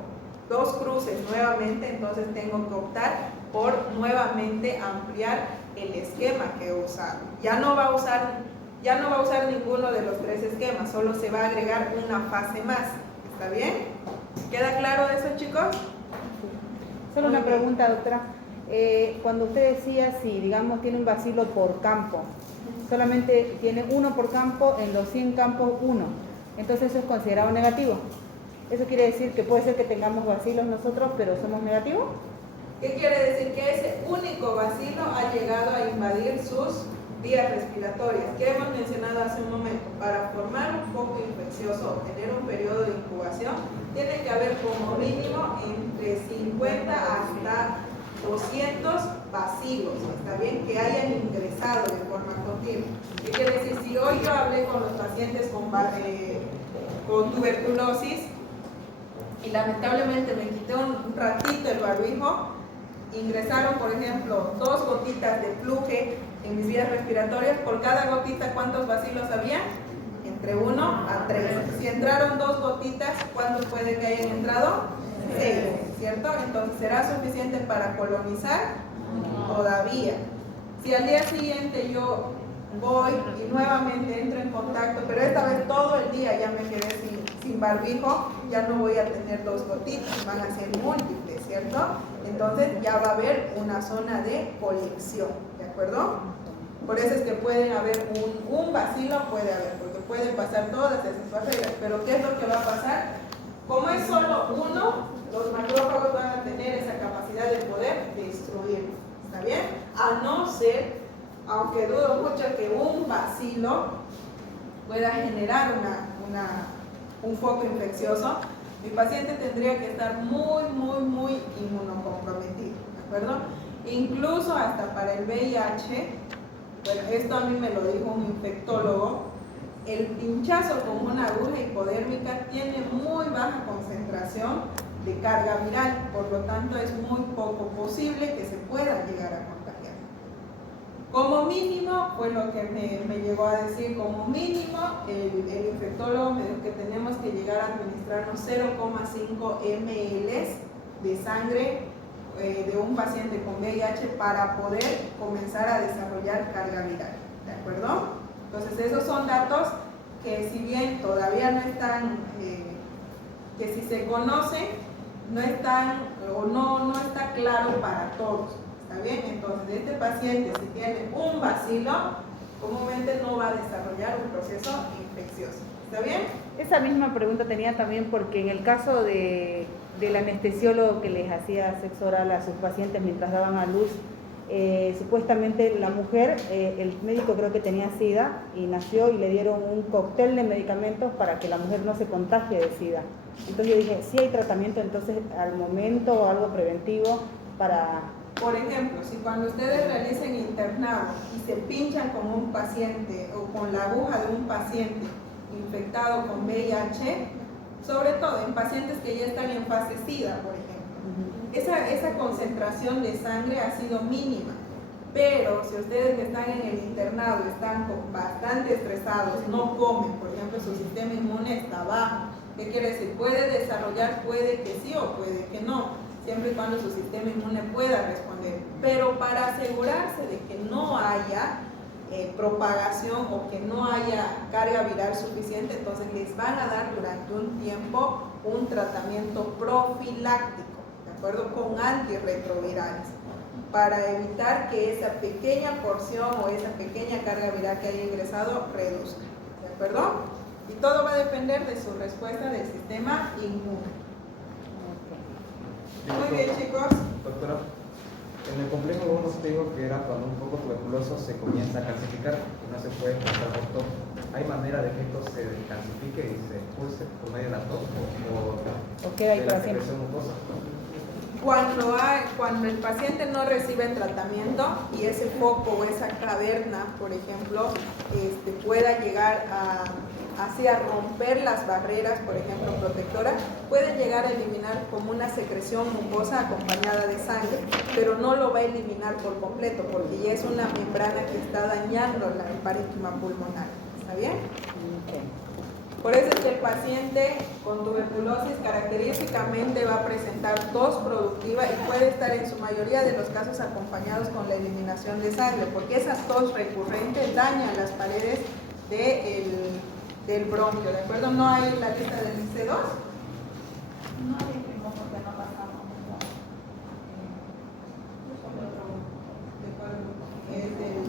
2 cruces nuevamente, entonces tengo que optar por nuevamente ampliar el esquema que he usado. Ya no va a usar ninguno de los 3 esquemas, solo se va a agregar una fase más. ¿Está bien? ¿Queda claro eso, chicos? Solo una pregunta, doctora. Cuando usted decía si, digamos, tiene un bacilo por campo, solamente tiene uno por campo, en los 100 campos uno, entonces eso es considerado negativo. ¿Eso quiere decir que puede ser que tengamos bacilos nosotros, pero somos negativos? ¿Qué quiere decir? Que ese único bacilo ha llegado a invadir sus vías respiratorias, que hemos mencionado hace un momento. Para formar un foco infeccioso o tener un periodo de incubación, tiene que haber como mínimo entre 50 hasta 200 bacilos, ¿está bien? Que hayan ingresado de forma continua. ¿Qué quiere decir? Si hoy yo hablé con los pacientes con tuberculosis y lamentablemente me quité un ratito el barbijo, ingresaron, por ejemplo, 2 gotitas de fluje en mis vías respiratorias, por cada gotita, ¿cuántos bacilos había? Entre 1 a 3. Si entraron 2 gotitas, ¿cuántos puede que hayan entrado? 6. ¿cierto? Entonces, ¿será suficiente para colonizar? Todavía. Si al día siguiente yo voy y nuevamente entro en contacto, pero esta vez todo el día ya me quedé sin barbijo, ya no voy a tener 2 gotitas, van a ser múltiples, ¿cierto? Entonces ya va a haber una zona de colección, ¿de acuerdo? Por eso es que pueden haber un bacilo, puede haber, porque pueden pasar todas esas barreras, pero ¿qué es lo que va a pasar? Como es solo uno, los macrófagos van a tener esa capacidad de poder destruirlo, ¿está bien? A no ser, aunque dudo mucho que un bacilo pueda generar un foco infeccioso, mi paciente tendría que estar muy inmunocomprometido, ¿de acuerdo? Incluso hasta para el VIH, bueno, esto a mí me lo dijo un infectólogo, el pinchazo con una aguja hipodérmica tiene muy baja concentración de carga viral, por lo tanto es muy poco posible que se pueda llegar a contagiar. Como mínimo, fue lo que me llegó a decir, como mínimo el infectólogo me dijo que tenemos que llegar a administrarnos 0,5 ml de sangre de un paciente con VIH para poder comenzar a desarrollar carga viral, ¿de acuerdo? Entonces esos son datos que si bien todavía no están, que si se conocen, no están o no está claro para todos, ¿está bien? Entonces este paciente si tiene un bacilo, comúnmente no va a desarrollar un proceso infeccioso, ¿está bien? Esa misma pregunta tenía también porque en el caso del anestesiólogo que les hacía sexo oral a sus pacientes mientras daban a luz, supuestamente la mujer, el médico creo que tenía SIDA y nació y le dieron un cóctel de medicamentos para que la mujer no se contagie de SIDA. Entonces yo dije, sí hay tratamiento entonces al momento o algo preventivo para... Por ejemplo, si cuando ustedes realicen internado y se pinchan con un paciente o con la aguja de un paciente infectado con VIH, sobre todo en pacientes que ya están en fase SIDA, por ejemplo, esa concentración de sangre ha sido mínima, pero si ustedes que están en el internado están bastante estresados, no comen, por ejemplo, su sistema inmune está bajo, ¿qué quiere decir? Puede desarrollar, puede que sí o puede que no, siempre y cuando su sistema inmune pueda responder, pero para asegurarse de que no haya propagación o que no haya carga viral suficiente, entonces les van a dar durante un tiempo un tratamiento profiláctico, ¿de acuerdo? Con antirretrovirales, para evitar que esa pequeña porción o esa pequeña carga viral que haya ingresado reduzca, ¿de acuerdo? Y todo va a depender de su respuesta del sistema inmune. Muy bien, chicos. Doctora, en el complejo 1 usted dijo que era cuando un foco tuberculoso se comienza a calcificar y no se puede encontrar por todo. ¿Hay manera de que esto se calcifique y se expulse por medio de la tos o queda ahí de para la siempre? secreción mucosa? Cuando el paciente no recibe tratamiento y ese foco o esa caverna, por ejemplo, pueda llegar a romper las barreras, por ejemplo, protectoras, puede llegar a eliminar como una secreción mucosa acompañada de sangre, pero no lo va a eliminar por completo, porque ya es una membrana que está dañando el parénquima pulmonar. ¿Está bien? Por eso es que el paciente con tuberculosis característicamente va a presentar tos productiva y puede estar en su mayoría de los casos acompañados con la eliminación de sangre, porque esa tos recurrente daña las paredes del bronquio, ¿de acuerdo? ¿No hay la lista del C2? No imprimimos porque no pasamos. ¿De cuál grupo? Es del...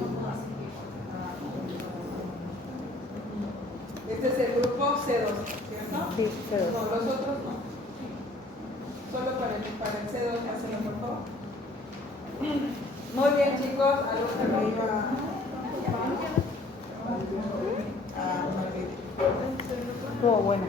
Este es el grupo C2, ¿cierto? Sí, C2. No, los otros no. Solo para el C2, hácenlo por favor. Muy bien, chicos, algo que me iba a... Todo bueno.